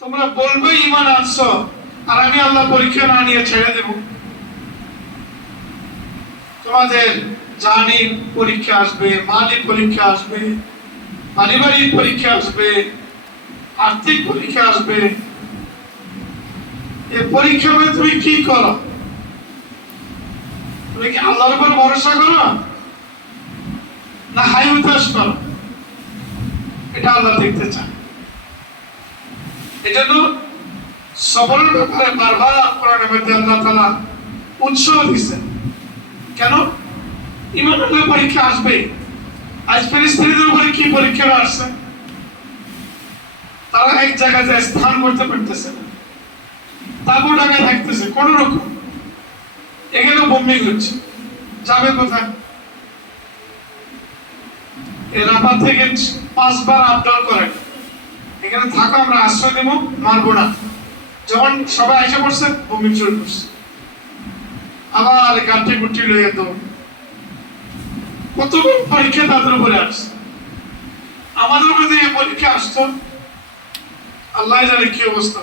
তোমরা বলবে ঈমান আনছো আর আমি আল্লাহ পরীক্ষা না নিয়ে ছেড়ে দেব? তোমাদের জানি পরীক্ষা আসবে, মালি পরীক্ষা আসবে, পারিবারিক পরীক্ষা আসবে, আর্থিক পরীক্ষা আসবে। এই পরীক্ষা में তুমি কি করো? তুমি কি আল্লাহর উপর ভরসা করো না হাই উতাস করো? এটা আল্লাহ দেখতে চায়। এজন্য সবরের ব্যাপারে বারবার কোরআনের মধ্যে আল্লাহ তাআলা উৎসাহ দিয়েছেন। কেন? ঈমানের পরীক্ষা আসবে। আজ ফিলিস্তিনিদের উপরে কি পরীক্ষা আসছে? তারা এক জায়গাতে স্থান করতে পারতেছে না, তাবু ডাঙায় থাকতেছে কোন রকম। এখানে বোম্বিং হচ্ছে, যাবে কোথায়? এই রাফা থেকে 5 বার আপ ডাউন করে এখানে থাকো, আমরা আশ্রয় দেবো, মারবো না। যখন সবাই এসে পড়ছে বোম্বিং শুরু করছে, আবার গাঁটি গুটি লইয়া তো কত পরীক্ষা তাদের উপরে আসছে। আমাদের উপরে এই পরীক্ষা আসতো, আল্লাহ জানে কি অবস্থা।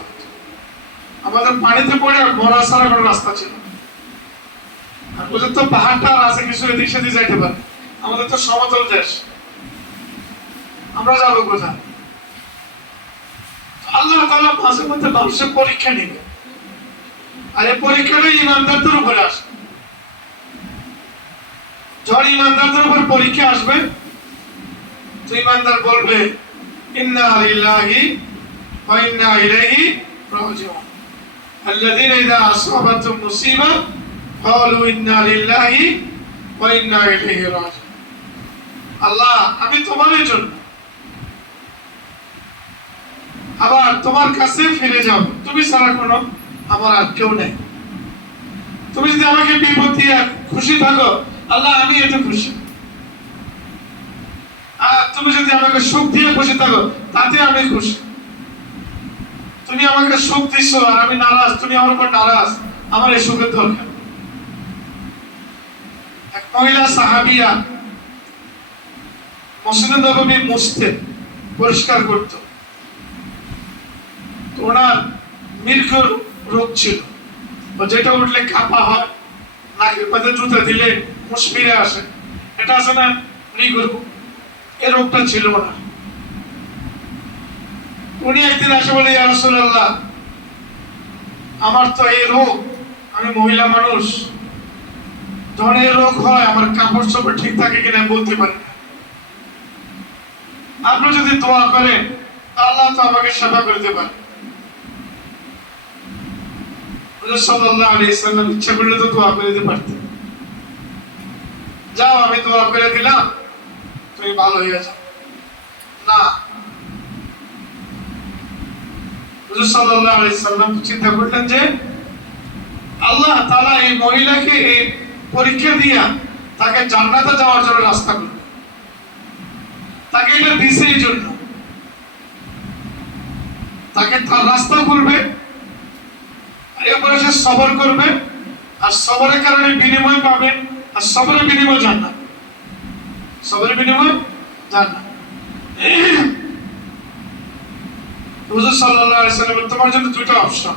আমাদের পানিতে পড়ে মরা ছাড়া কোনো রাস্তা ছিল। আর ওদের তো পাহাড়টা আছে, কিছু এদিক সেদিক যাইতে পারে। আমাদের তো সমতল দেশ, আমরা যাবো কোথায়? আল্লাহ তাআলা মাঝে মধ্যে মানুষের পরীক্ষা নিবে, আর এই পরীক্ষাটা ঈমানদারদের উপরে আসবে। যখন ঈমানদারদের উপর পরীক্ষা আসবে, তো ঈমানদার বলবে ইন্না লিল্লাহি ওয়া ইন্না ইলাইহি রাজিউন। আল্লাযীনা ইযা আসাবাতুহুম মুসিবা ক্বালু ইন্না লিল্লাহি ওয়া ইন্না ইলাইহি রাজিউন। আল্লাহ, আমি তোমারই জন্য, আবার তোমার কাছে ফিরে যাব, তুমি ছাড়া কোনো আমার আর কেউ নেই। তুমি যদি আমাকে বিপদ দিয়ে খুশি থাকো, আল্লাহ আমি এতে খুশি। আর তুমি যদি আমাকে সুখ দিয়ে খুশি থাকো, তাতে আমি খুশি। তুমি আমাকে সুখ দিছো আর আমি নারাজ, তুমি আমার উপর নারাজ, আমার এই সুখের দরকার। এক মহিলা সাহাবিয়া মসজিদে নববী মুছতেন, পরিষ্কার করত। ওনার মৃগ রোগ ছিল, যেটা উঠলে কাঁপা হয়, নাকের মধ্যে জুতা দিলে মুশফিরে আসে, এটা আছে না মৃগ রোগ। এই রোগটা ছিল না। উনি একদিন আসে বলে, ইয়া রাসূলুল্লাহ, আমার তো এই রোগ, আমি মহিলা মানুষ, যখন এই রোগ হয় আমার কাপড় চোপড় ঠিক থাকে কিনা বলতে পারি না। আপনি যদি দোয়া করেন আল্লাহ তো আমাকে সেবা করতে পারে। রাসূল সাল্লাল্লাহু আলাইহি সাল্লাম ইচ্ছা করলে তো দোয়া করে দিতে পারতেন, যাও আমি দোয়া করে দিলাম, তুমি ভালো হয়ে যাও। না, রাসূল সাল্লাল্লাহু আলাইহি সাল্লাম চিন্তা করলেন যে আল্লাহ তাআলা এই মহিলাকে এই পরীক্ষা দিয়া তাকে জান্নাতে যাওয়ার জন্য রাস্তা করবে, তাকে এটা দিছে এই জন্য, তাকে তার রাস্তা করবে। এরপরে সে সবর করবে, আর সবরের কারণে বিনিময় পাবে, আর সবরের বিনিময় জান্নাত। সবরের বিনিময় জান্নাত। রাসূল সাল্লাল্লাহু আলাইহি সাল্লাম তোমার জন্য দুটো অপশন।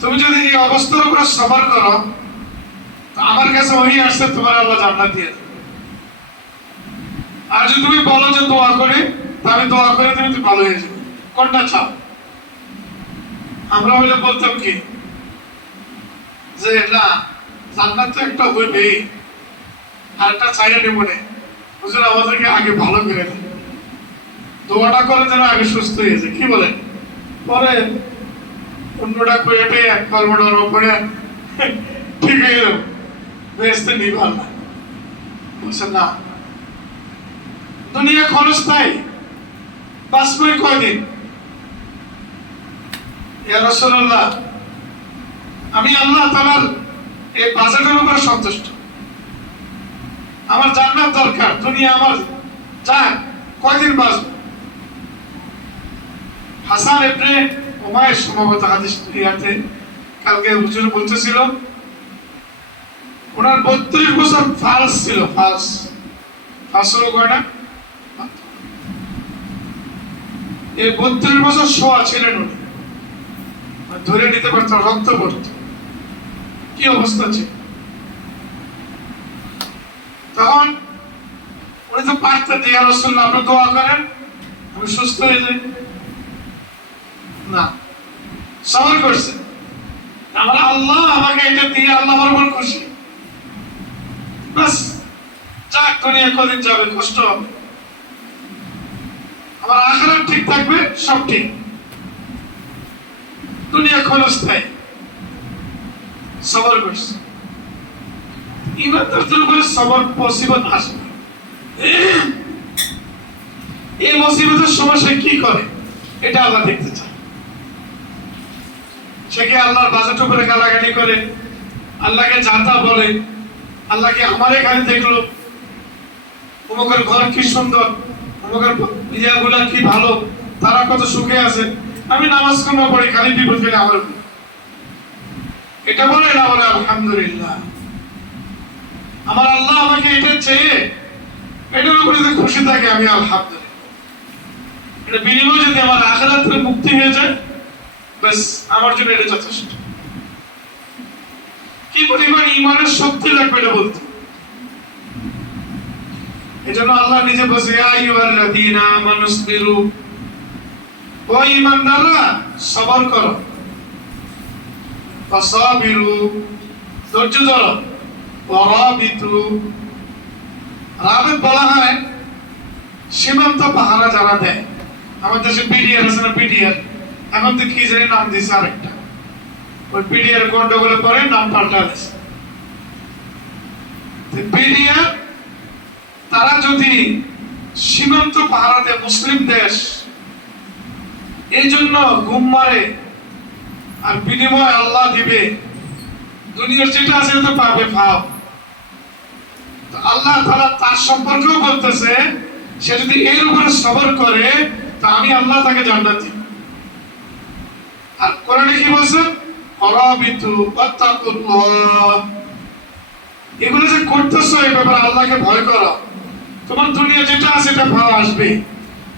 তুমি যদি এই অবস্থার উপর সবর করো, তো আমার কাছে ওহী আসছে, তোমার আল্লাহ জান্নাত দিয়ে দেবে। আর যদি তুমি বলো যে দোয়া করে, তো আমি দোয়া করে তুমি ভালো হয়ে যাবে। কোনটা চাও? আমরা হলে বলতাম কি যে না, জান্নাত তো একটা হইবেই, আর একটা চাইয়া নেব না, হুজুর আমাদেরকে আগে ভালো করে দেন, দোয়াটা করে যেন আগে সুস্থ হয়ে যায়। কি বলেন? পরে অন্যটা করে কর্মটার উপরে ঠিক হয়ে গেল, বেহেশতে নিবাল না। বলছে না, দুনিয়া ক্ষণস্থায়ী, বাঁচবে কয়দিন। ইয়া রাসূলুল্লাহ, আমি আল্লাহ তাআলার এই বাজেটের উপরে সন্তুষ্ট, আমার জান্নাত দরকার, দুনিয়া আমার যাক, কয়দিন বাঁচব। হাসান ইবনে উমাইর সম্ভবত হাদিস ইয়াতে কালকে হুজুর বলতেছিল, ওনার 32 বছর ফালস ছিল। ফালস রোগ হয় না, এই 32 বছর শোয়া ছিলেন উনি, ধরে নিতে পারতো, রক্ত পড়তো, কি অবস্থা ছিল তখন। উনি তো পারতেন যে ইয়া রাসূলুল্লাহ আপনি দোয়া করেন আমি সুস্থ হয়ে যাই, না, সবর করছেন। আমার আল্লাহ আমাকে এটা দিয়ে আল্লাহ আমার উপর খুশি, বাস যাক দুনিয়া কদিন যাবে, কষ্ট হবে, আমার আখিরাত ঠিক থাকবে, সব ঠিক, দুনিয়া ক্ষণস্থায়ী। সবর করছে। ইমানদারদের উপরে সবর মুসিবত আসে, এই মুসিবতের সময় সে কি করে এটা আল্লাহ দেখতে চায়। সে কি আল্লাহর বাজেট উপরে গালাগালি করে, আল্লাহকে জাতা বলে, আল্লাহকে আমারে খালি দেখলো, অমুকের ঘর কি সুন্দর, অমুকের ইয়াগুলা কি ভালো, তারা কত সুখে আছে, আমি নামাজ কামা পড়ি খালি বিপদ গেলে আমার, এটা বলে না, বলে আলহামদুলিল্লাহ আমার আল্লাহ আমাকে এটা চেয়ে এটার উপরে যদি খুশি থাকে আমি আলহামদুলিল্লাহ, এটা বিনিময় যদি আমার আখিরাত থেকে মুক্তি হয়ে যায় বাস আমার জন্য এটা যথেষ্ট। কি পরিমাণ ঈমানের শক্তি লাগবে এটা বলতে। এজন্য আল্লাহ নিজে বলছে ইয়া আইয়ুহাল্লাযীনা আমানুসবিরু, ও ঈমানদাররা সবর করো, ফাসাবিরু ধৈর্য ধরো, ওয়ারাবিতু রাবিত বলা হয় সীমান্ত পাহারা যারা দেয়, আমাদের দেশে বিডিআর আছে না, বিডিআর এখন তো কি জানি নাম দিয়েছে আরেকটা, ওই বিডিআর গন্ডগোলে পরে নাম পাল্টা দিয়েছে। বিডিআর তারা যদি সীমান্ত পাহারা দেয় মুসলিম দেশ, এই জন্য ঘুম মারে, আর বিনিময় আল্লাহ দিবে, দুনিয়ার যেটা আছে তো পাবে পাও। আল্লাহ তাআলা তার সম্পর্কেও বলতেছে সে যদি এর উপরে সবর করে তো আমি আল্লাহ তাকে জান্নাত দিব। আর কোরআনে কি বলছে, ওয়ারাবিতু ওয়াত্তাকুল্লাহ, এগুলো যে করতেছো এই ব্যাপারে আল্লাহকে ভয় করো, তোমার দুনিয়া যেটা আছে এটা ভালো আসবে,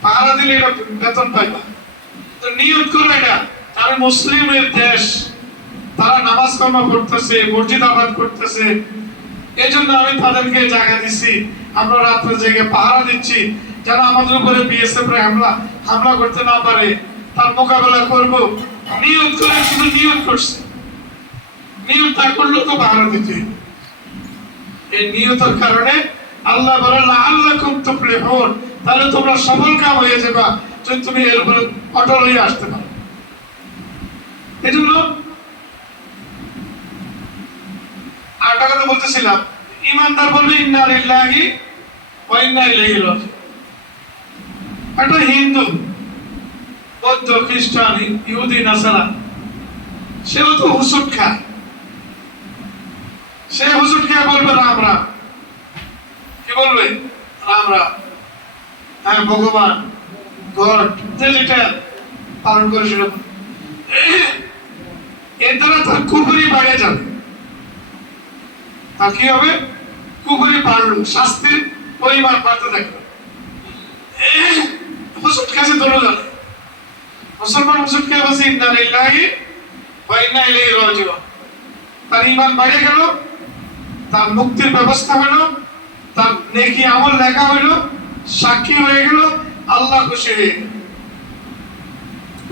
পাহারা দিলে এটা বেতন পাইবা, তো নিয়ত করো এটা আমি মুসলিমের দেশ, তারা নামাজ কামা করতেছে, মসজিদ আবাদ করতেছে, এই জন্য আমি তাদেরকে জায়গা দিচ্ছি, আমরা রাত্রে জেগে পাহারা দিচ্ছি, যারা আমাদের উপরে বিএসএফ হামলা করতে না পারে তার মোকাবেলা করব, নিয়ত করে, শুধু নিয়ত করছে, নিয়ত না করলেও তো পাহারা দিতে। এই নিয়তের কারণে আল্লাহ বলে লাআল্লাকুম তুফলিহুন, তাহলে তোমরা সফলকাম হয়ে যাবে যদি তুমি এর উপরে অটল হয়ে আসতে পারো। এজন্য আরেকটা কথা বলতেছিলাম, ইমানদার বলবে ইন্না লিল্লাহি ওয়া ইন্না ইলাইহি রাজিউন। একটা হিন্দু, বৌদ্ধ, খ্রিস্টান, ইহুদি, নাসারা, সেও তো হুসুট খায়, সে হুসুট খেয়ে বলবে রাম রাম, কি বলবে রাম রাম, হ্যাঁ ভগবান গড, যে যেটা পালন করে সেটা, এর দ্বারা তার কুফরি বাড়ে যাবে, তার কি হবে, কুফরি বাড়লো, শাস্তির পরিমাণ বাড়তে থাকবে। হুসুট খাসে ধরো জানে, মুসলমান হুসুট খেয়ে বসে ইন্না লিল্লাহি ওয়া ইন্না ইলাইহি রাজিউন, তার ঈমান বেড়ে গেল, তার মুক্তির ব্যবস্থা হলো, তার নেকি আমল লেখা হইল, সাক্ষী হয়ে গেল, আল্লাহ খুশি হয়ে গেল।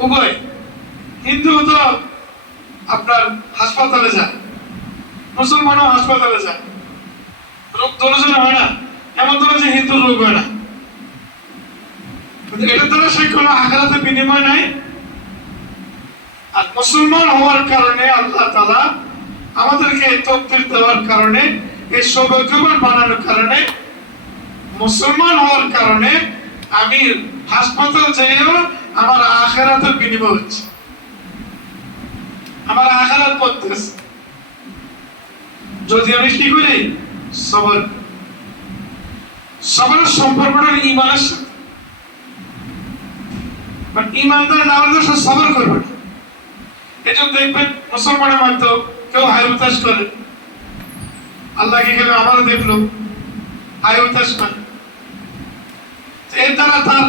উভয় হিন্দু তো আপনার হাসপাতালে যায়, মুসলমানও হাসপাতালে যায়, রোগ দোলজনে হয় না, এমন তো যে হিন্দু রোগ হয় না, কিন্তু এটার দ্বারা সে কোনো আখিরাতে বিনিময় নাই। আর মুসলমান হওয়ার কারণে আল্লাহ তাআলা আমাদেরকে তকদির দেওয়ার কারণে, এই সৌভাগ্যবান বানানোর কারণে, মুসলমান হওয়ার কারণে আমি হাসপাতাল যাইও আমার আখিরাতের বিনিময় হচ্ছে, আমার আখিরাত পড়তেছে, যদি আমি কি করি সবর। সবরের সম্পর্কটা ঈমানের সাথে, বাট ঈমানদার না হলে সে সবর করবে না। এই জন্য দেখবেন মুসলমানের মধ্যে কেউ হাই উতাস করে, আল্লাহকে গেলে আমারও দেখলো হাই উতাস করে, এর দ্বারা তার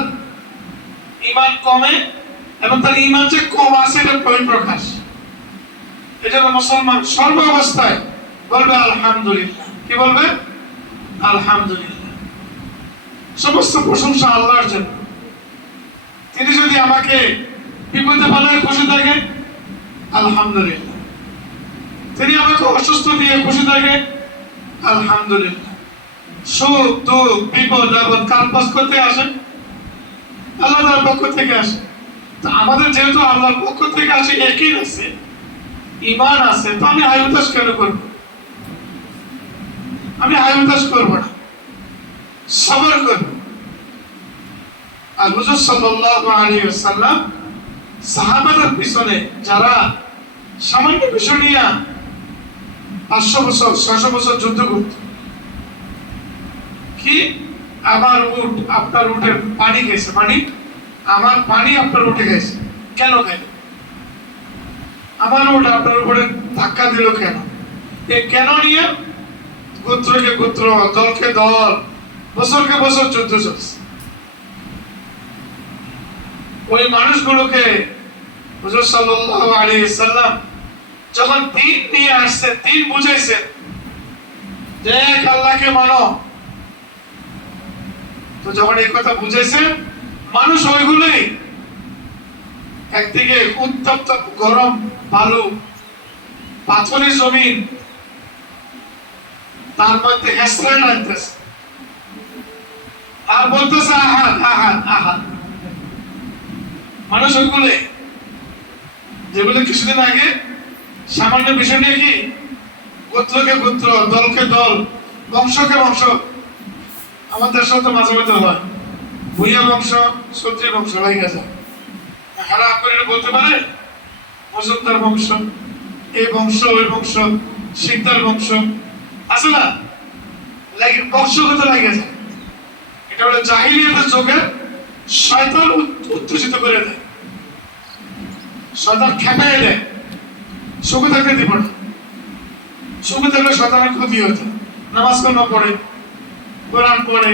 ঈমান কমে এবং তার ঈমান যে কম আছে এটা পরিপ্রকাশ। এজন্য মুসলমান সর্ব অবস্থায় বলবে আলহামদুলিল্লাহ। কি বলবে? আলহামদুলিল্লাহ। সমস্ত প্রশংসা আল্লাহর জন্য। তিনি যদি আমাকে বিপদে ফেলায় খুশি থাকে, আলহামদুলিল্লাহ। তিনি আমাকে অসুস্থ দিয়ে খুশি থাকে, আলহামদুলিল্লাহ। সুখ দুঃখ বিপদ আপদ কার পক্ষ থেকে আসে? আল্লাহর পক্ষ থেকে আসে। তো আমাদের যেহেতু আল্লাহর পক্ষ থেকে আসে, একই আছে, ঈমান আছে, তো আমি হাই উতাস কেন করব? আমি হাই উতাস করব না, সবর করব। আর হুজুর সাল্লাল্লাহু আলাইহি ওয়াসাল্লাম সাহাবাদের পিছনে যারা সামান্য বিষয় নিয়ে 500 বছর 600 বছর যুদ্ধ করত, কি আমার উট আপনার উটের পানি খেয়েছে, পানি আমার পানি আপনার উঠে গেছে, কেন খাইল? আমার উট আপনার উপরে ধাক্কা দিল কেন? এ কেন নিয়ে গোত্রকে গোত্র, দলকে দল, বছরকে বছর যুদ্ধ চলছে। ওই মানুষগুলোকে হুজুর সাল্লাল্লাহু আলাইহি সাল্লাম যখন দ্বীন নিয়ে আসছেন, দ্বীন বুঝাইছেন যে এক আল্লাহকে মানো, তো যখন এই কথা বুঝাইছেন, মানুষ ওইগুলোই একদিকে উত্তপ্ত গরম বালু, পাথরের জমিন, তার মধ্যে হেসরান আনতেছে আর বলতেছে আহাদ আহাদ আহাদ। মানুষ ওইগুলো যেগুলো কিছুদিন আগে সামান্য বিষয় নিয়ে কি গোত্রকে গোত্র, দলকে দল, বংশকে বংশ, আমাদের সাথে মাঝে মাঝে হয় ভুইয়া বংশ সত্যি বংশ হয়ে গেছে। হারা করে বলতে পারে মজুমদার বংশ, এই বংশ ওই বংশ, শিকদার বংশ আছে না, লাগে বংশগত লাগে যায়। এটা হলো জাহিলিয়াতের যুগে শয়তান উত্তেজিত করে দেয়, শয়তান খেপায় দেয়। সুখে থাকতে দিব না, সুখে থাকলে শয়তানের ক্ষতি হচ্ছে। নামাজ কালাম পড়ে, কোরআন পড়ে,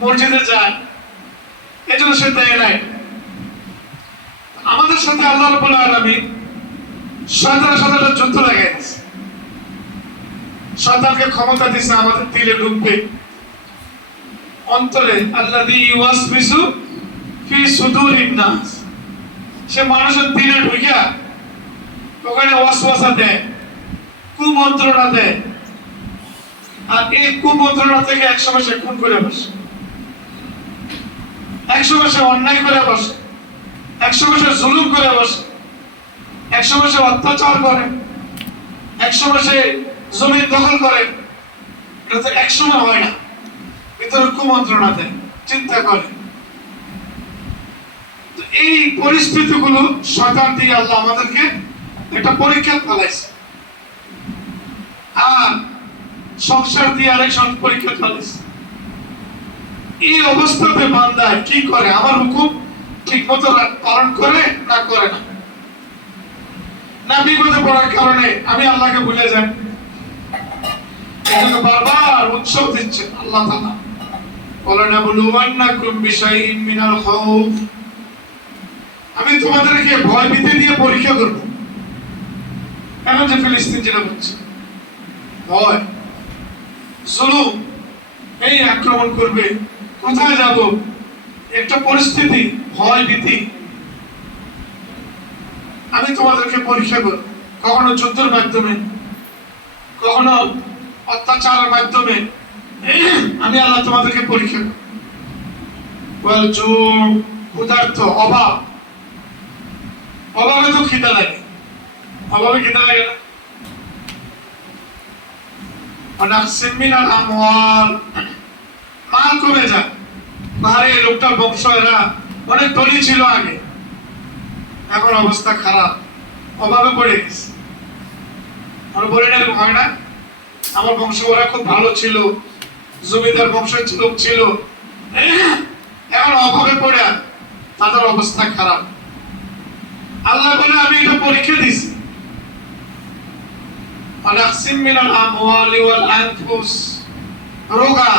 মসজিদে যায়, এই জন্য সে দেয় নাই। আমাদের সাথে আল্লাহ রাব্বুল আলামিন শয়তানের সাথে একটা যুদ্ধ লাগাই দিয়েছে। শয়তানকে ক্ষমতা দিয়েছে আমাদের দিলে ঢুকবে, অন্তরে। আল্লাযী ইউওয়াসবিসু ফি সুদুরিন নাস, সে মানুষের দিলে ঢুকিয়া ওখানে ওয়াসওয়াসা দেয়, কুমন্ত্রণা দেয়। আর এই কুমন্ত্রণা থেকে একসময় সে খুন করে বসে, একসময় সে অন্যায় করে বসে, একসময় সে জুলুম করে বসে, একসময় সে অত্যাচার করে, একসময় সে জমি দখল করে। এটা তো একসময় হয় না, ভিতরে কুমন্ত্রণা দেয়, চিন্তা করে। এই পরিস্থিতিগুলো শয়তান দিয়ে আল্লাহ আমাদেরকে একটা পরীক্ষা ফেলাইছে, আর সংসার দিয়ে আরেক পরীক্ষা ফেলাইছে। এই অবস্থাতে বান্দা কি করে? আমার হুকুম ঠিক মতো পালন করে না করে না, না বিপদে পড়ার কারণে আমি আল্লাহকে ভুলে যাই। এজন্য বারবার উৎসব দিচ্ছেন আল্লাহ তাআলা, ওয়ালানাবলুওয়ান্নাকুম বিশাইইন মিনাল খাউফ, আমি তোমাদেরকে ভয় ভীতি দিয়ে পরীক্ষা করব। কেন? যে ফিলিস্তিন যেটা হচ্ছে, ভয়, জুলুম, এই আক্রমণ করবে, কোথায় যাব, একটা পরিস্থিতি, ভয় ভীতি। আমি তোমাদেরকে পরীক্ষা করব, কখনো যুদ্ধের মাধ্যমে, কখনো অত্যাচারের মাধ্যমে। আমি আল্লাহ তোমাদেরকে পরীক্ষা করব। ক্ষুধার্ত, অভাব, অভাবে তো খিদা লাগে, অভাবে খিদা লাগে না। মাল কমে যায়। বাহারে লোকটার বংশ এরা অনেক ধনী ছিল আগে, এখন অবস্থা খারাপ, অভাবে পড়ে গেছে। আমরা বলি না এরকম হয় না? আমার বংশ ওরা খুব ভালো ছিল, জমিদার বংশের লোক ছিল, এখন অভাবে পড়ে তাদের অবস্থা খারাপ। আল্লাহ বলে আমি এটা পরীক্ষা দিছি। রোগা,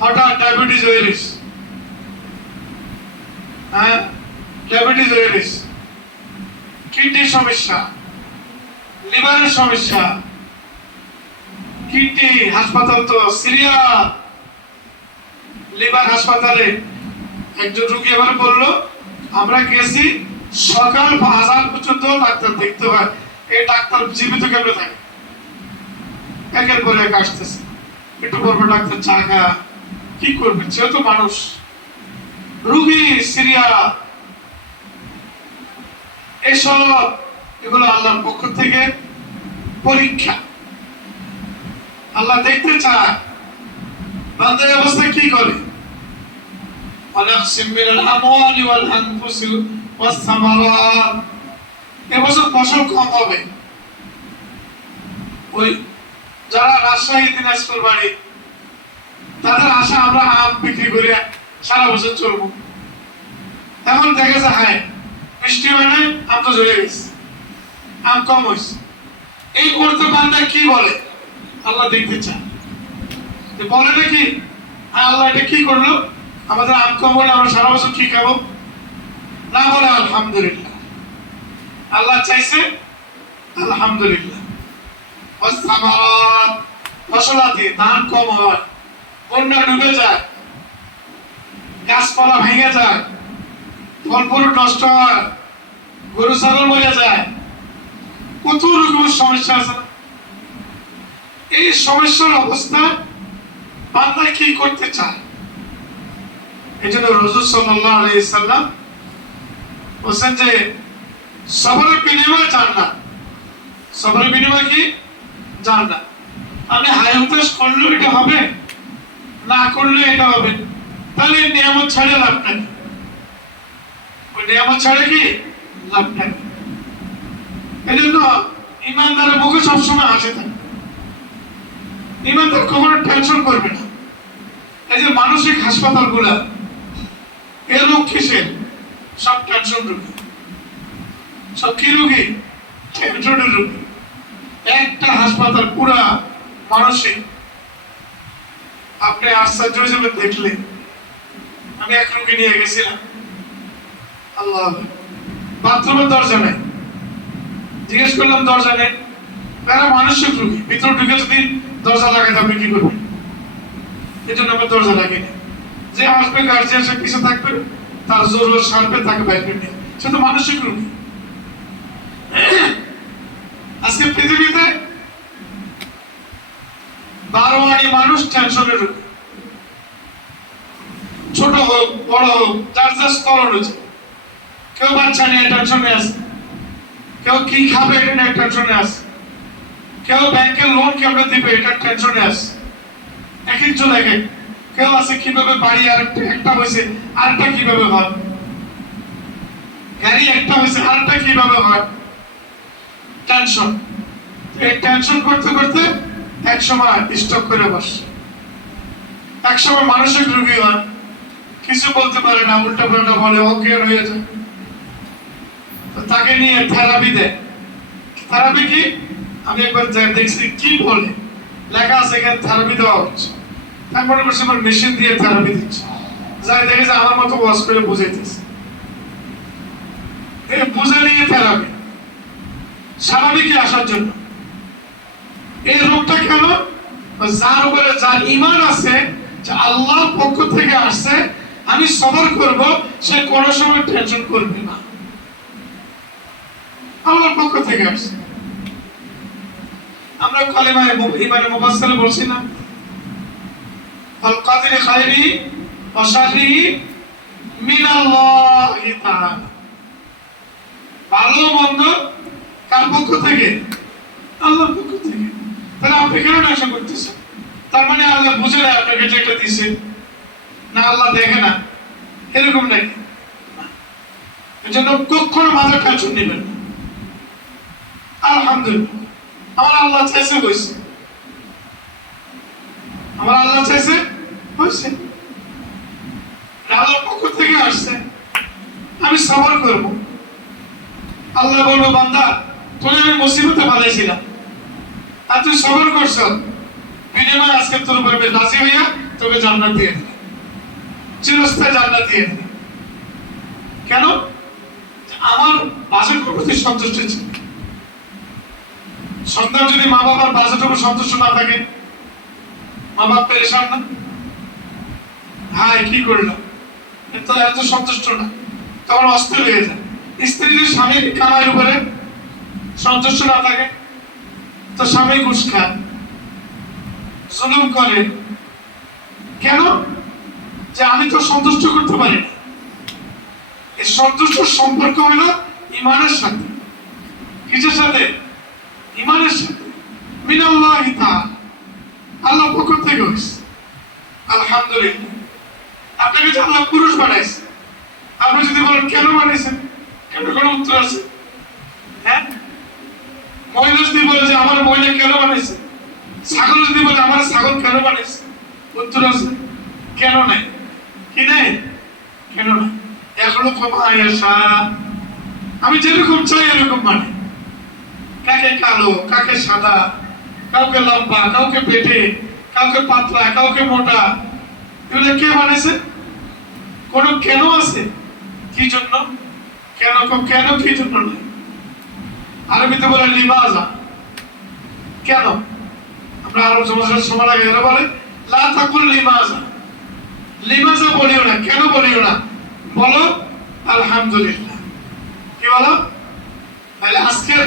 হঠাৎ ডায়াবেটিস হয়ে গেছে, হ্যাঁ, ডায়াবেটিস হয়ে গেছে, কিডনির সমস্যা, লিভারের সমস্যা, কিডনি হাসপাতাল তো সিরিয়াস। লিভার হাসপাতালে একজন রোগী এবার বললো, আমরা গেছি সকাল আজান পর্যন্ত ডাক্তার দেখতে হয়, এই ডাক্তার জীবিত কেমনে থাকে? একের পর এক আসতেছে, একটু বলবো ডাক্তার চা খা, কি করবে, যেহেতু মানুষ, রোগী সিরিয়াস। এসব এগুলো আল্লাহর পক্ষ থেকে পরীক্ষা। আল্লাহ দেখতে চায় বান্দার অবস্থা কি করে। এবছর ফসল কম হবে। ওই যারা রাজশাহী দিনাজপুর বাড়ি, তাদের আশা আমরা আম বিক্রি করে সারা বছর চলবো। এখন দেখা যায় হ্যাঁ বৃষ্টি হয় না, আম তো ঝরে গেছে, আম কম হয়েছে। এই করতে বান্দা কি বলে? আল্লাহ দেখতে চায়, বলে নাকি আল্লাহ এটা কি করলো, আমাদের আম কম হলে আমরা সারা বছর কি খাবো? না, বলে আলহামদুলিল্লাহ। আল্লাহ চাইছে আলহামদুলিল্লাহ। ফসলাতে ধান কম হয়, বন্যা ডুবে যায়, গাছপালা ভেঙে যায়, ফল ফুল নষ্ট হয়, গরু ছাগল মরে যায়, কত রকমের সমস্যা আছে। এই সমস্যার অবস্থা বান্দা কি করতে চায়? এই জন্য রাসূল সাল্লাল্লাহু আলাইহি সাল্লাম বলেন যে সবরের বিনিময় জান্নাত। সবরের বিনিময় কি? জান্নাত। আপনি হাই হুতাশ করলে এটা হবে, না করলে এটা হবে, তাহলে নিয়ামত ছাড়ে লাভ নাই। ওই নিয়ামত ছাড়ে কি লাভ নাই। এই জন্য ইমানদারের মুখে সবসময় হাসি থাকে। ইমানদার কখনো টেনশন করবে না। এই যে মানসিক হাসপাতাল গুলা, এর রোগ কিসের? সব টেনশন রোগী। সব কি রোগী? টেনশনের রোগী। একটা হাসপাতাল পুরা মানসিক। আপনি আশ্চর্য হিসেবে দেখলে, আমি এক রোগী নিয়ে গেছিলাম, আল্লাহ, বাথরুমের দরজা নেই। জিজ্ঞেস করলাম দরজা নেই, তারা মানসিক রোগী, ভিতর ঢুকে যদি দরজা লাগাতে আপনি কি করবেন? এই জন্য আমরা দরজা লাগাইনি। যে আসবে গার্জিয়ান সে পিছিয়ে থাকবে, তার জোর সারবে, তাকে বাইর করে নিয়ে, সে তো মানসিক রোগী। আজকে পৃথিবীতে 12 মানুষ টেনশনের রোগী। ছোট হোক বড় হোক, যার যার স্তর অনুযায়ী। কেউ বাচ্চা নিয়ে টেনশনে আছে, কেউ কি খাবে এটা নিয়ে টেনশনে আছে, কেউ ব্যাংকের লোন কেমনে দিবে এটা টেনশনে আছে। এক একজন এক এক। কেউ আছে কিভাবে বাড়ি একটা হয়েছে আরেকটা কিভাবে হয়, গাড়ি একটা হয়েছে আরেকটা কিভাবে হয়, টেনশন। এই টেনশন করতে করতে এক সময় স্টক করে বসে, এক সময় মানসিক রোগী হয়, কিছু বলতে পারে না, উল্টা পাল্টা বলে, অজ্ঞান হয়ে যায়। তাকে নিয়ে থেরাপি দেয়। থেরাপি কি? আমি একবার দেখছি কি বলে লেখা আছে এখানে থেরাপি দেওয়া হচ্ছে। তারপরে বসে আমার মেশিন দিয়ে থেরাপি দিচ্ছে। যাই দেখে যে আমার মতো ওয়াশ করে বুঝাইতেছে। এই বুঝে নিয়ে থেরাপি স্বাভাবিক আসার জন্য। এই রোগটা কেন? যার উপরে যার ঈমান আছে যে আল্লাহর পক্ষ থেকে আসছে, আমি সবর করব, সে কোনো সময় টেনশন করবে না। আল্লাহর পক্ষ থেকে আসছে। আমরা কালেমায়ে ইমানে মুফাসসালে বলছি না, আল কাদির খায়রি ওয়া শাররিহি মিনাল্লাহি তাআলা। ভালো মন্দ কার পক্ষ থেকে? আল্লাহর পক্ষ থেকে। তাহলে আপনি কেন টেনশন করতেছেন? তার মানে আল্লাহ বুঝে না আপনাকে যেটা দিয়েছে, না আল্লাহ দেখে না, এরকম নাকি? এজন্য কখনো মাথা টেনশন নেবেন না। আলহামদুলিল্লাহ, আমার আল্লাহ চাইছে হয়েছে, আমার আল্লাহ চাইছে হয়েছে, আল্লাহর পক্ষ থেকে আসছে, আমি সবর করব। আল্লাহ বলবো, বান্দা তুই আমি মুসিবতে ফেলাইছিলাম আর তুই সবর করছ, বিনিময় আজকে তোর উপরে রাজি হইয়া তোকে জান্নাত দিয়ে দিলাম, চিরস্থায়ী জান্নাত দিয়ে দিলাম। প্রতি সন্তুষ্ট ছিল। সন্তান যদি মা বাবার বাজেটের উপর সন্তুষ্ট না থাকে, মা বাবা পেরেশান না, হ্যাঁ কি করলাম, এত সন্তুষ্ট না, তখন অস্থির হয়ে যায়। স্ত্রী যদি স্বামীর কামাইয়ের উপরে সন্তুষ্ট না থাকে, তো স্বামী ঘুষ খায়, জুলুম করে। কেন? যে আমি তো সন্তুষ্ট করতে পারি না। এই সন্তুষ্ট সম্পর্ক হলো ইমানের সাথে। কিসের সাথে? ইমানের সাথে। মিনাল্লাহি তাআলা, আল্লাহর পক্ষ থেকে হইছে। আলহামদুলিল্লাহ। আপনাকে যে আল্লাহ পুরুষ বানাইছে, আপনি যদি বলেন কেন বানাইছেন, কেন কোনো উত্তর আছে? হ্যাঁ, মহিলা যদি বলে যে আমার মহিলা কেন বানাইছে, ছাগল যদি বলে আমার ছাগল কেন বানাইছে, উত্তর আছে কেন নাই? কি নাই? কেন নাই? এখনো কমাইয়াশা, আমি যেরকম চাই এরকম মানে। কাকে কালো, কাকে সাদা, কাউকে লম্বা, কাউকে পেটে, কাউকে পাতলা, কাউকে মোটা, এগুলো কে বানাইছে? কোন কেন আছে? কি জন্য? কেন কেন কি জন্য নাই? আরবিতে বলে লিমাজা, কেন? আমরা আরব সমাজের সময় লাগে এরা বলে লা তাকুল লিমাজা, লিমাজা বলিও না, কেন বলিও না, বলো আলহামদুলিল্লাহ। কি বলো? তাহলে আজকের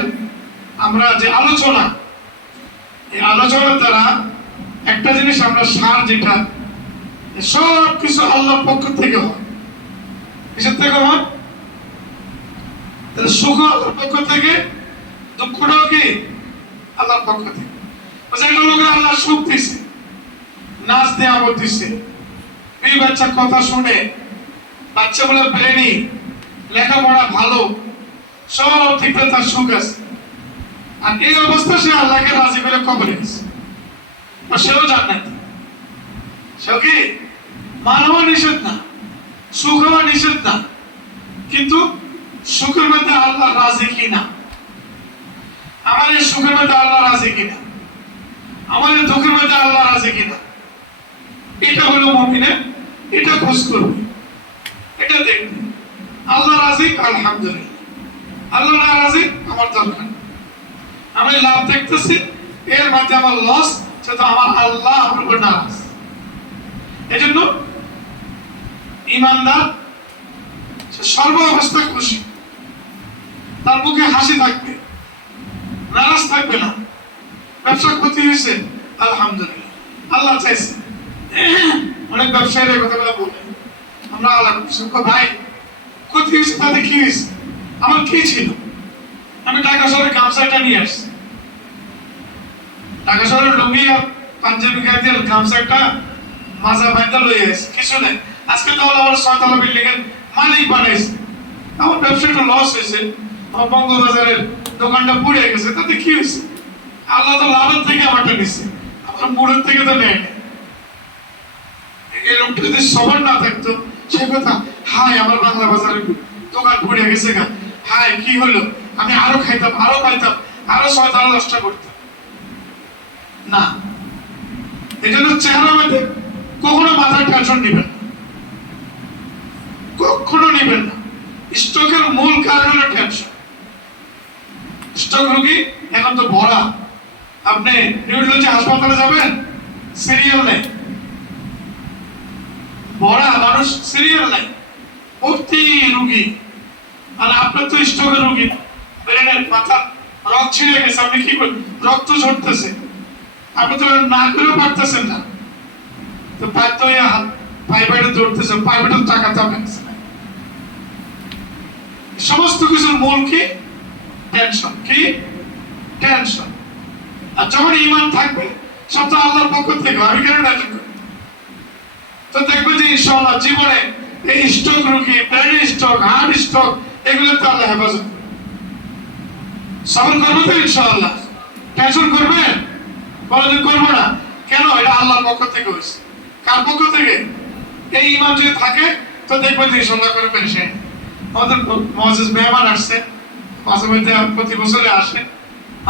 আমরা যে আলোচনা, এই আলোচনার দ্বারা একটা জিনিস আমরা সার, যেটা সব কিছু আল্লাহর পক্ষ থেকে হয়। কিসের থেকে হয়? তাহলে সুখ আল্লাহর পক্ষ থেকে, দুঃখটাও কি আল্লাহর পক্ষ থেকে। একটা লোকের আল্লাহ সুখ দিছে, নাচ দেয়া দিছে, এই বাচ্চা কথা শুনে, বাচ্চা বলে ব্রেনি, লেখাপড়া ভালো, সব ঠিক তার সুখ আছে। আর এই অবস্থা সে আল্লাহকে রাজি করে কবরে গেছে, সেও জান্নাত। সেও কি মানব নিষেধ না, সুখ হওয়া নিষেধ না, কিন্তু সুখের মধ্যে আল্লাহ রাজি কিনা, আমার এই সুখের মধ্যে আল্লাহ রাজি কিনা, আমার এই দুঃখের মধ্যে আল্লাহ রাজি কিনা, এটা হলো মুমিনের, এটা খোঁজ করবে, এটা দেখবে। আল্লাহ রাজি, আলহামদুলিল্লাহ। আল্লাহ না রাজি, আমার দরকার। আমি লাভ দেখতেছি, এর মধ্যে আমার লস, সেটা আমার আল্লাহ আমার উপর নারাজ। এজন্য ইমানদার সে সর্ব অবস্থায় খুশি, তার মুখে হাসি থাকবে, নারাজ থাকবে না। ব্যবসা ক্ষতি হয়েছে, আলহামদুলিল্লাহ, আল্লাহ চাইছে। অনেক ব্যবসায়ীরা কথাগুলো বলে, আমরা আল্লাহ ভাই ক্ষতি হয়েছে, তাতে কি হয়েছে, আমার কি ছিল? আমি ঢাকা শহরে গামছাটা নিয়ে আসছি, ঢাকা শহরের লুঙ্গি আর পাঞ্জাবি গায়ে দিয়ে গামছাটা মাজা বাইন্দা লয়ে আসছি, কিছু নেই। আজকে তো আমার 6 তলা বিল্ডিং এর মালিক বানাইছে, আমার ব্যবসাটা লস হয়েছে, আমার বঙ্গবাজারের দোকানটা পুড়ে গেছে, তাতে কি হয়েছে? আল্লাহ তো লাভের থেকে আমারটা নিচ্ছে, আমার মুড়ের থেকে তো নেয় না। এই লোকটা যদি সবার না থাকতো, সে কথা হাই আমার বাংলা বাজারের দোকান পুড়ে গেছে গা, হাই কি হলো, আমি আরো খাইতাম, আরো পাইতাম, আরো 6 তলা 10টা করতাম না। এই জন্য চেহারা মধ্যে কখনো মাথায় টেনশন নিবেন না, কখনো নিবেন না। স্ট্রোকের মূল কারণ হলো টেনশন। স্ট্রোক রোগী এখন তো ভরা, আপনি নিউরোলজি হাসপাতালে যাবেন, সিরিয়াল নেই, ভরা মানুষ, সিরিয়াল নেই, ভর্তি রোগী। আর আপনার তো স্ট্রোকের রোগী, ব্রেনের মাথা রক্ত ছিঁড়ে গেছে, আপনি কি করেন? রক্ত ঝরতেছে, আপনি তো না করেও পারতেছেন না, তো বাধ্য হয়ে প্রাইভেটে দৌড়তেছেন, প্রাইভেটের টাকা তো আপনার কাছে নাই। সমস্ত কিছুর মূল কি? টেনশন। কি? টেনশন। আর যখন ঈমান থাকবে, সব তো আল্লাহর পক্ষ থেকে, আমি কেন টেনশন করি? তো দেখবে যে ইনশাআল্লাহ জীবনে এই স্ট্রোক রোগী, ব্রেন স্ট্রোক, হার্ট স্ট্রোক, এগুলো তো আল্লাহ হেফাজত করবে। সবর করবে তো ইনশাআল্লাহ? টেনশন করবেন? বলে যে করবো না কেন? এটা আল্লাহর পক্ষ থেকে হয়েছে। কার পক্ষ থেকে? এই ঈমান যদি থাকে, তো দেখবেন যে ইনশাআল্লাহ করে পেরেছে। আমাদের মুআজ্জিজ মেহমান আসছে, মাঝে মধ্যে প্রতি বছরে আসে,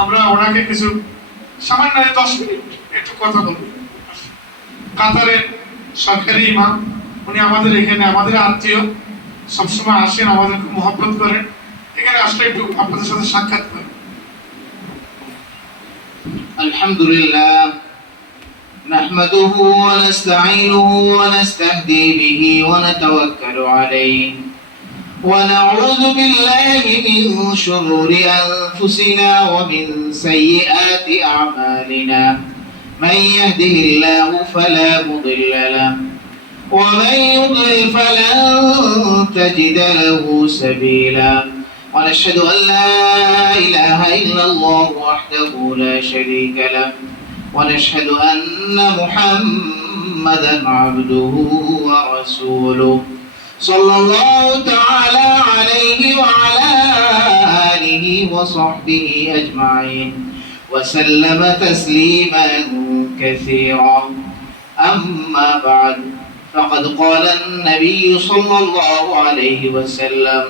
আমরা ওনাকে কিছু সামান্য 10 মিনিট একটু কথা বলবো। কাতারের সরকারি ইমাম, উনি আমাদের এখানে, আমাদের আত্মীয়, সবসময় আসেন, আমাদের খুব মহব্বত করেন। এখানে আসলে একটু আপনাদের সাথে সাক্ষাৎ করি। আলহামদুলিল্লাহ نحمده ونستعينه ونستهدي به ونتوكل عليه ونعوذ بالله من شرور أنفسنا ومن سيئات أعمالنا من يهده الله فلا مضل له ومن يضلل فلن تجد له سبيلا ونشهد أن لا إله إلا الله وحده لا شريك له ونشهد أن محمدا عبده ورسوله صلى الله تعالى عليه وعلى آله وصحبه أجمعين وسلم تسليما كثيرا أما بعد فقد قال النبي صلى الله عليه وسلم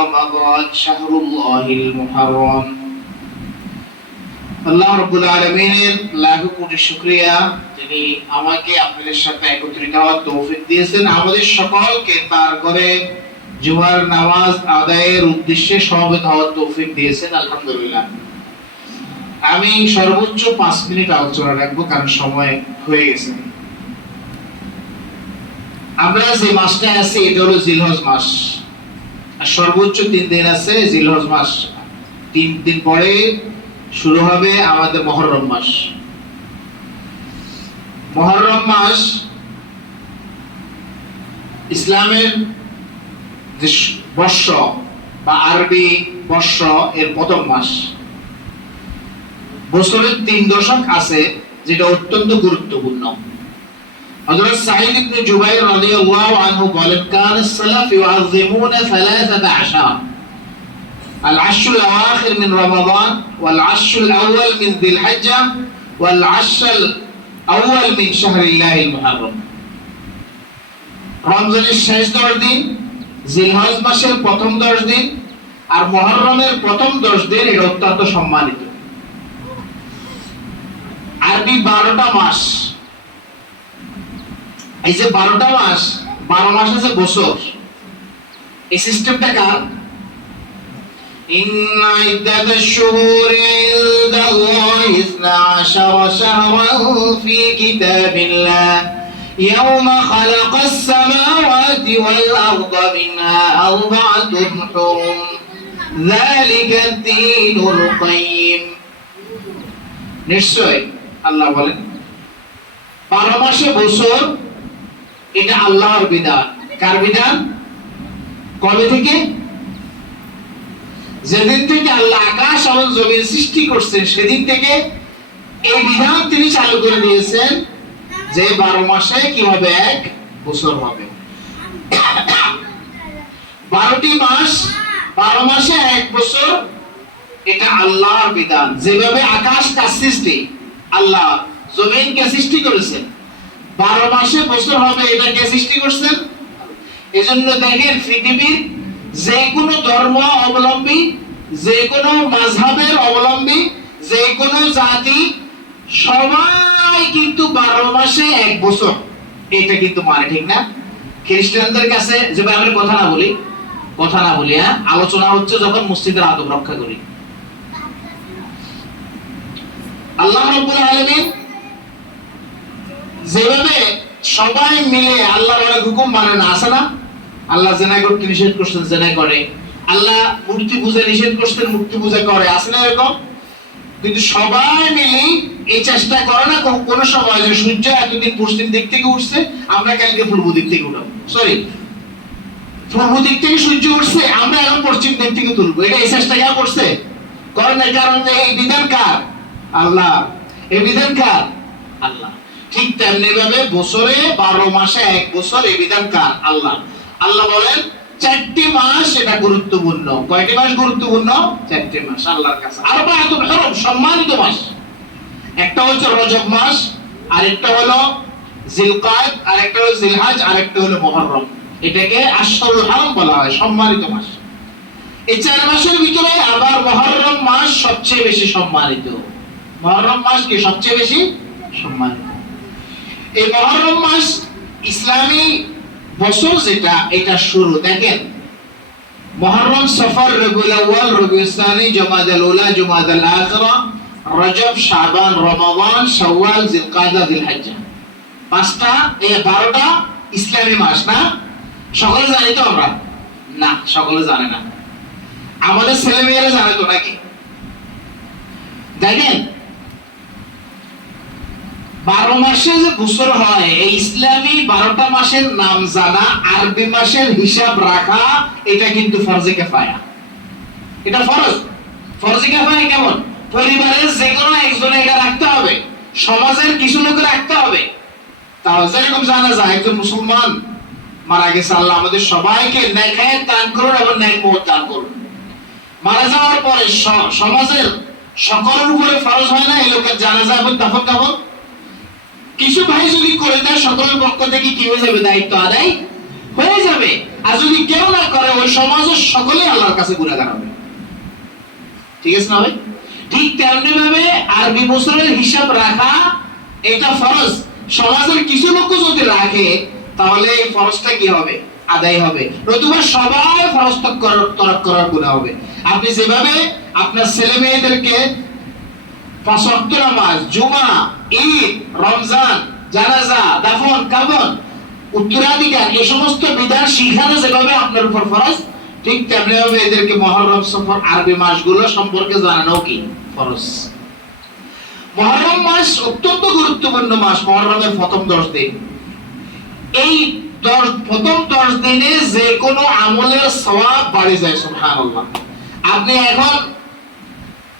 رمضان شهر الله المحرم আল্লাহ রাব্বুল আলামিনের লাখ কোটি শুকরিয়া, যিনি আমাকে আপনাদের সাথে একত্রিত হওয়ার তৌফিক দিয়েছেন, আমাদের সকলকে তার ঘরে জুমার নামাজ আদায়ের উদ্দেশ্যে সমবেত হওয়ার তৌফিক দিয়েছেন। আলহামদুলিল্লাহ। আমি সর্বোচ্চ 5 মিনিট আলোচনা রাখবো, কারণ সময় হয়ে গেছে। আমরা যে মাসটা আছি এটা হলো জিলহজ মাস, আর সর্বোচ্চ 3 দিন আছে জিলহজ মাস। 3 দিন পরে শুরু হবে আমাদের মুহররম মাস। মুহররম মাস ইসলামের যে বর্ষ বা আরবি বর্ষ এর প্রথম মাস। বছরের 3 দশক আছে, যেটা অত্যন্ত গুরুত্বপূর্ণ। হযরত সাঈদ ইবনে জুবাইর রাদিয়াল্লাহু আনহু বলেন, কানা সালাফ ইউআযিমুনা 13 العشر الأواخر من رمضان والعشر الأول من ذي الحجة والعشر الأول من شهر الله المحرم। রমজানের শেষ 10 দিন, জিলহজ মাসের প্রথম 10 দিন আর মুহররমের প্রথম 10 দিন এটা অত্যন্ত সম্মানিত। আরবি 12টা মাস। এই যে 12টা মাস, 12 মাস আছে বছর, এই সিস্টেমটা কার? إن عدة الشهور عند الله 12 شهرا في كتاب الله يوم خلق السماوات والأرض منها 4 حرم ذلك الدين القيم। নিশ্চয় আল্লাহ বলেন 12 মাসে বছর, এটা আল্লাহর বিধান। কার বিধান? কবে থেকে? যেদিন থেকে আল্লাহ আকাশ এবং জমিন সৃষ্টি করছেন সেদিন থেকে এই বিধান তিনি চালু করে দিয়েছেন যে 12 মাসে কিভাবে এক বছর হবে। 12টি মাস, 12 মাসে এক বছর, এটা আল্লাহর বিধান। যেভাবে আকাশটা সৃষ্টি, আল্লাহ জমিনকে সৃষ্টি করেছেন, 12 মাসে বছর হবে, এটা কে সৃষ্টি করছেন? এজন্য দেখেন পৃথিবীর যে কোনো ধর্ম অবলম্বী, যে কোনো মাযহাবের অবলম্বী, যে কোনো জাতি, সবাই কিন্তু 12 মাসে এক বছর এটা কিন্তু মানে, ঠিক না? খ্রিস্টানদের কাছে যেভাবে আমরা কথা না বলি, হ্যাঁ, আলোচনা হচ্ছে যখন মসজিদের আদব রক্ষা করি। আল্লাহ রাব্বুল আলামিন যেভাবে সবাই মিলে আল্লাহর অনেক হুকুম মানে না, আছে না? আল্লাহ জেনা করতে নিষেধ করছেন, জেনা করে। আল্লাহ মূর্তি পূজা নিষেধ করছেন, মূর্তি পূজা করে, আছে না এরকম? কিন্তু সবাই মিলে এই চেষ্টা করে না কোন সময় যে সূর্য এতদিন পশ্চিম দিক থেকে উঠছে, আমরা কালকে পূর্ব দিক থেকে উঠাবো, সরি পূর্ব দিক থেকে সূর্য উঠছে, আমরা এখন পশ্চিম দিক থেকে তুলবো। এটা এই চেষ্টা কেউ করছে? করে না। কারণ এই বিধান কার? আল্লাহ। এই বিধান কার? আল্লাহ। ঠিক তেমনি ভাবে বছরে 12 মাসে এক বছর, এই বিধান কার? আল্লাহ। আল্লাহ বলেন 4টি মাস এটা গুরুত্বপূর্ণ। কয়টি মাস গুরুত্বপূর্ণ? 4টি মাস আল্লাহর কাছে। আরবাতুল হুরুম, সম্মানিত মাস। একটা হচ্ছে রজব মাস, আরেকটা হলো জিলকাদ, আরেকটা হলো জিলহজ, আরেকটা হলো মুহররম। এটাকে আশহুরুল হারাম বলা হয়, সম্মানিত মাস। এই 4 মাসের ভিতরে আবার মুহররম মাস সবচেয়ে বেশি সম্মানিত। মুহররম মাস কি সবচেয়ে বেশি সম্মানিত? এই মুহররম মাস ইসলামী বছর যেটা, এটা শুরু। দেখেন মুহররম, সফর, রবিউল আউয়াল, রবিউল সানি, জুমাদাল উলা, জুমাদাল আখিরা, রজব, শাবান, রমাদান, শাওয়াল, জিলকাদা, জিলহজ্জা। পাঁচটা, এই 12টা ইসলামী মাস না? সকলে জানি তো আমরা? না, সকলে জানে না। আমাদের ছেলে মেয়েরা জানে তো নাকি? দেখেন 12 মাসে যে গোসল হয়, এই ইসলামী 12টা মাসের নাম জানা, আরবি মাসের হিসাব রাখা, এটা কিন্তু ফরজে কিফায়া। এটা ফরজ। ফরজে কিফায়া কেমন? পরিবারের যে কোনো একজনে এটা রাখতে হবে, সমাজের কিছু লোক রাখতে হবে। তাও যেরকম জানা যায় একজন মুসলমান মারা গেছে, আল্লাহ আমাদের সবাইকে নেক হায়াত দান করুন এবং নেক মওত দান করুন। মারা যাওয়ার পরে সমাজের সকলের উপরে ফরজ হয় না এই লোকের জানাজা এবং দাফন কাফন? কিছু ভাই যদি করে দেয় সকলের পক্ষ থেকে কি হয়ে যাবে? দায়িত্ব আদায় হয়ে যাবে। আর যদি কেউ না করে, ওই সমাজের সকলে আল্লাহর কাছে গুনাহগার হবে। ঠিক আছে না ভাই? ঠিক তেমনি ভাবে আরবি বছরের হিসাব রাখা এটা ফরজ। সমাজের কিছু লোক যদি রাখে তাহলে এই ফরজটা কি হবে? আদায় হবে। নতুবা সবাই ফরজ তরক করার গুনাহ হবে। আপনি যেভাবে আপনার ছেলে মেয়েদেরকে 5 ওয়াক্ত নামাজ, জুমা, ঈদ, রমজান, জানাজা, দাফন কাফন, উত্তরাধিকার, এই সমস্ত বিধান শিখানো যেভাবে আপনার উপর ফরজ, ঠিক তেমনি ভাবে এদেরকে মুহররম, সফর, আরবি মাসগুলো সম্পর্কে জানানো কি ফরজ। মুহররম মাস অত্যন্ত গুরুত্বপূর্ণ মাস। মুহররমের প্রথম 10 দিন, এই প্রথম 10 দিনে যে কোনো আমলের সওয়াব বাড়ে যায়। সুবহানাল্লাহ। আপনি এখন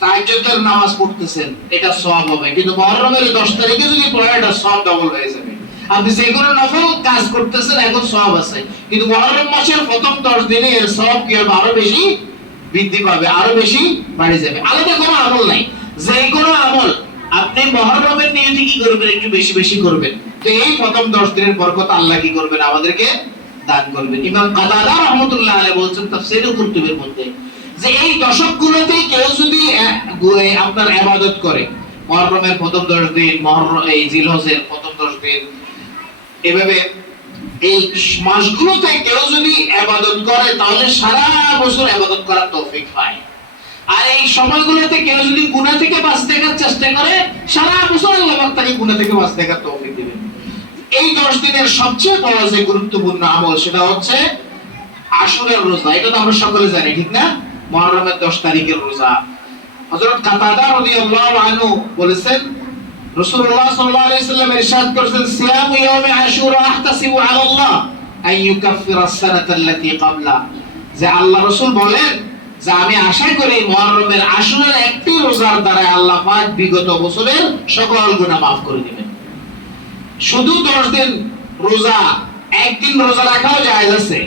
তাহাজ্জুদের নামাজ পড়তেছেন, এটা সওয়াব হবে, কিন্তু মুহররমের 10 তারিখে যদি পড়েন এটা সওয়াব ডাবল হয়ে যাবে। আপনি যে কোনো নফল কাজ করতেছেন এখন সওয়াব আছে, কিন্তু মুহররম মাসের প্রথম 10 দিনে এর সওয়াব কি হবে? আরো বেশি বৃদ্ধি পাবে, আরো বেশি বাড়ে যাবে। আলাদা কোনো আমল নাই, যে কোনো আমল আপনি মুহররমের নিয়তে কি করবেন? একটু বেশি বেশি করবেন। তো এই প্রথম 10 দিনের বরকত আল্লাহ কি করবেন? আমাদেরকে দান করবেন। ইমাম কাতাদা রাহমাতুল্লাহ আলাইহি বলেছেন তাফসীরুল কুরতুবির মধ্যে যে এই দশকগুলোতে কেউ যদি আপনার ইবাদত করে, মুহররমের প্রথম 10 দিন, এই জিলহজের প্রথম 10 দিন, এভাবে এই মাসগুলোতে কেউ যদি ইবাদত করে তাহলে সারা বছর ইবাদত করার তৌফিক পায়। আর এই সময়গুলোতে কেউ যদি গুনাহ থেকে বাঁচতে চেষ্টা করে, সারা বছর আল্লাহ পাক তাকে গুনাহ থেকে বাঁচতে তৌফিক দিবেন। এই 10 দিনের সবচেয়ে বড় যে গুরুত্বপূর্ণ আমল সেটা হচ্ছে আশুরার রোজা। এটা তো আমরা সকলে জানি, ঠিক না? মুহররমের 10 তারিখের রোজা। হযরত কাতাদা রাদিয়াল্লাহু আনহু বলেছেন, রাসূলুল্লাহ সাল্লাল্লাহু আলাইহি ওয়াসাল্লাম ইরশাদ করেছেন, সিয়ামু ইয়াউমি আশুরা আহতাসিবু আলা আল্লাহ আন ইউকাফফিরা আস-সানাতা আল্লাতী ক্বাবলা। যে আল্লাহ রাসূল বলেন যে আমি আশা করি মুহররমের আশুরার একটি রোজার দ্বারা আল্লাহ পাক বিগত বছরের সকল গুনাহ maaf করে দিবেন। শুধু 10 দিন রোজা, একদিন রোজা রাখাও জায়েজ আছে,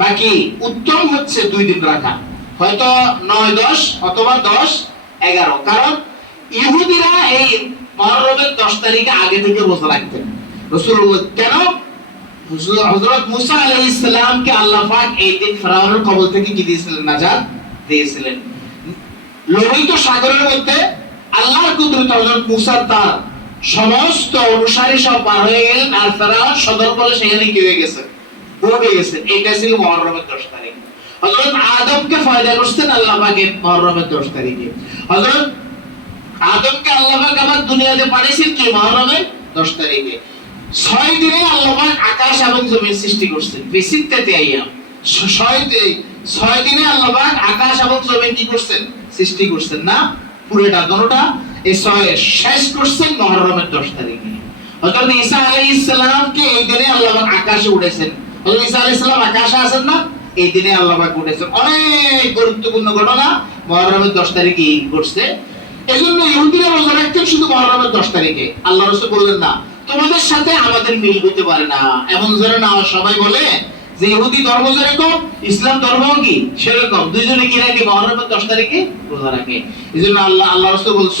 বাকি উত্তম হচ্ছে 2 দিন রাখা, হয়তো 9-10 অথবা 10-11। কারণ ইহুদিরা এই মুহররমের 10 তারিখে আগে থেকে রোজা রাখতেন। রাসূলুল্লাহ কেন? হযরত মুসা আলাইহিস সালামকে আল্লাহ পাক এই দিন ফেরাউনের কবল থেকে কি দিয়েছিলেন? নাজাত দিয়েছিলেন। লোহিত সাগরের মধ্যে আল্লাহর কুদরতে হযরত মুসা তার সমস্ত অনুসারী সব পার হয়ে গেলেন, আর ফেরাউন সদর বলে সেখানে কি হয়ে গেছে? ডুবে গেছে। এটা ছিল মুহররমের 10 তারিখ। হযরত আদমকে পয়দা করতেন আল্লাহ পাক মুহররমের 10 তারিখে। হযরত আদমকে আল্লাহ পাক আবার দুনিয়াতে পাঠিয়েছেন কি? মুহররমের 10 তারিখে। 6 দিনে আল্লাহ পাক আকাশ এবং জমিন সৃষ্টি করছেন। বিসিত্তাতি আইয়াম। 6 দিনে আল্লাহ পাক আকাশ এবং জমিন কি করছেন? সৃষ্টি করছেন না? পুরোটা দোনোটা এই 6 শেষ করছেন মুহররমের 10 তারিখে। হযরত ঈসা আলাইহিস সালামকে এই দিনে আল্লাহ পাক আকাশে উঠেছেন। হযরত ঈসা আলাইহিস সালাম আকাশে আছেন না? এই দিনে আল্লাহ পাক উঠেছেন। অনেক গুরুত্বপূর্ণ ঘটনা মুহররমের 10 তারিখে ঘটছে। এজন্য ইহুদিরা রোজা রাখতেন শুধু মুহররমের 10 তারিখে। আল্লাহ রাসূল বললেন না, তোমাদের সাথে আমাদের মিল হতে পারে না। এমন যেন না সবাই বলে যে ইহুদি ধর্ম যেরকম ইসলাম ধর্ম কি সেরকম, দুইজনে কি রাখে? মুহররমের 10 তারিখে রোজা রাখে। এজন্য আল্লাহ রাসূল বলেন,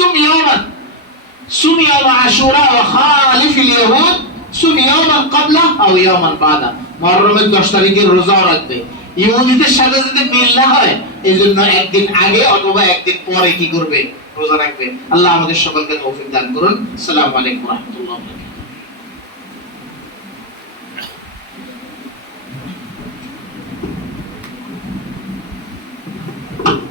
সুম ইয়াওমা আশুরা ওয়া খালিফিল ইয়াহুদ সুম ইয়াওমান ক্বাবলা আও ইয়াওমান বাদা। মুহররমের 10 তারিখে রোজাও রাখবে। ইহুদিদের সাথে যদি মিল না হয় এজন্য একদিন আগে অথবা একদিন পরে কি করবে? রোজা রাখবে। আল্লাহ আমাদের সকলকে তৌফিক দান করুন। আসসালামু আলাইকুম ওয়া রাহমাতুল্লাহ। করবেন